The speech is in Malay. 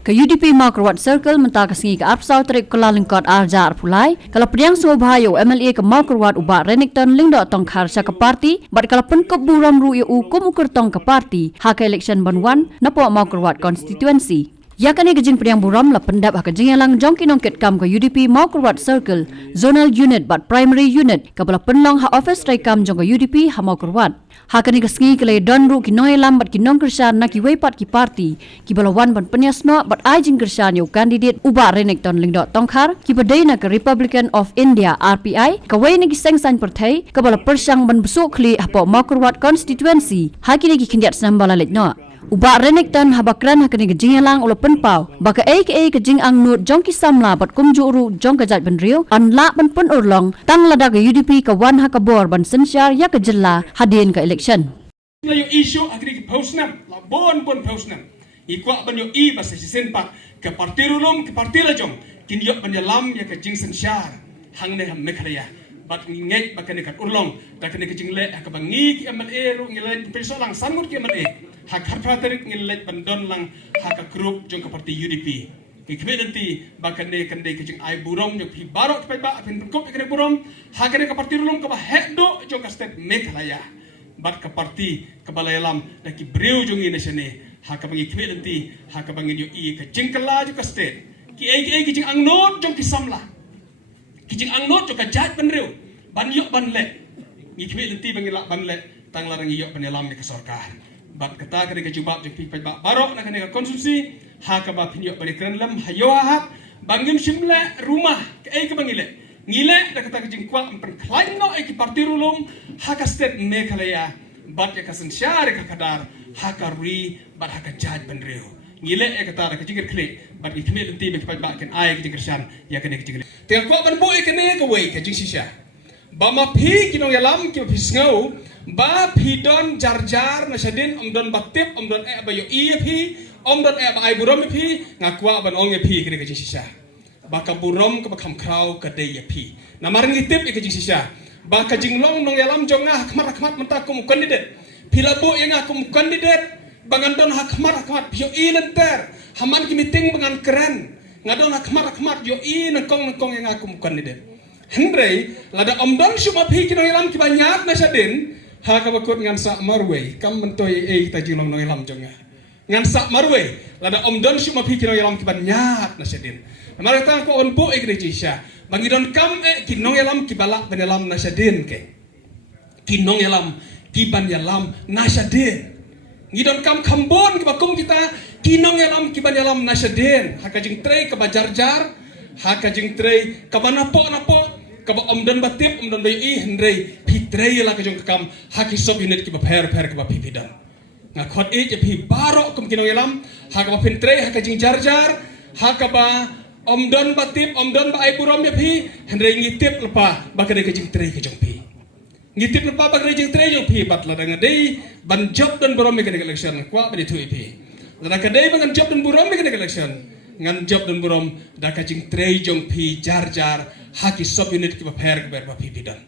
ke UDP Makrowat Circle mentah kesingi ke Arpsau Trik Kuala Lengkot Arjar Pulai kalau pediang Sobahayo MLA ke Makrowat ubak Renington Lingdok tong Kharsa ke parti bat kalau pen keburam ru u kumukur tong ke parti hak election banwan napok Makrowat constituency. Ya kani kejing pediang buram la pendap hak kejing yang lang jongki nongket kam ke UDP Makrowat Circle zonal unit bat primary unit ke bala penlong ha office trai kam jong ke UDP ha Makrowat. Hakani kesengi kelai don ru ki noi lam bat ki nong kersan na ki weipat ki parti ki balawan ban penyasno bat ajing kersan yo kandidat uba Renington Lingdok Tongkhar ki badai na ke Republican of India RPI ke wei ni ki sengsan partai ke bala persang ban besuk kli hapo Makrowat constituency hakini ki kindiat snambala letno uba Renington habakran hakani kejing lang ulo penpau baka aka kejing ang nut jong ki samla bat kumju ru jong kajat ban riu an la ban pun urlong tang lada ke UDP ke wan hakabor ban sensyar ya ke jella hadin ke election na yung issue agri ki pausnam la bon pausnam ikwa ban yo I basa sisen pa ke partirulum ke partila jong kin yo ban lam ya ke jing sensyar hang ne ham mekhaya bat ngek bakane kat urlong dakane ke jing le ka bangi ki MLA ru ngile peso lang sangut ki MLA hak harpaterik ngile bandon lang hak group jong ke parti UDP ikbe nanti bakane kande ke jing ai burom yo pi barok pe ba pin kop ke burom hakane ke partirulum ke ba hekdo jong ka state mekhaya bat ke parti ke balayalam dah ki breu jong ini sene hak bangi ikbe nanti hak bangi yo I ke jing kala jo ka state ki ai ki jing angnot jong ki samla kijing angnot jo ka jat ban reu ban yok ban le ikbe nanti bangi lak ban le tang larang yok ban yalam ke sarkar bat kata kene ke jubab jo pi pe ba barok na kene ke konsumsi hak ba pin yok ban kren lam hayo hak bangim simle rumah ke ai ke bangi le ngile da kata kijing kwa pen klain no ai ki partirulum hak state mekhalaya bat ya kasen syar ka kadar hak ri bat hak jat ban reu ngile e kata ka jingir kle bat ki kme nanti be ba ken ai ki jingir shan ya kene ki jingir te ko ban bo e kene ka wei ka jing sisha ba ma phi ki no yalam ki phi ngau ba phi don jarjar na shadin don batip don e ba yo I phi don e ba ai burom phi ngakwa ban ong e phi kene ka jing sisha ba ka burom ka ba kham krau ka de ya phi na mar ngitip e ka jing sisha ba ka jing long no yalam jonga khmat menta kum kandidat philabo yang akum kandidat bangandon hakmat yo I lenter haman ki meeting bangan keren ngadon hakmat yo I nangkong yang aku bukan ni den hendrei lada omdon suma phi ki no ilam ki banyak na sadin ha ka bakut ngan sa marwe kam mentoi e ta jilong no ilam jonga ngan sa marwe lada omdon suma phi ki no ilam ki banyak na sadin mara ta ko on po e grejisha bangidon kam e ki no ilam ki balak benelam na sadin ke ki no ilam ki ban yalam na sadin ngidon kam kambon ki bakum kita kinong yalam ki ban yalam nasaden hakajing trei ka bajarjar hakajing trei ka banapo ka ba omdan batip omdan bay I hendrei pi trei la ka jong kam haki sob unit ki ba per ka ba pipidan ngakot e je pi barok kum kinong yalam haka ba pin trei hakajing jarjar haka ba omdan batip omdan ba ai burom ya pi hendrei ngitip lepa ba ka de ka jing trei ka jong pi ngitip lepa bag rejing trejong pi bat la dengan dei ban job dan burom ke election kwa ba itu pi la ka dei ban job dan burom ke election ngan job dan burom da ka jing trejong pi jar haki sub unit ke ba per ke ba pi bidan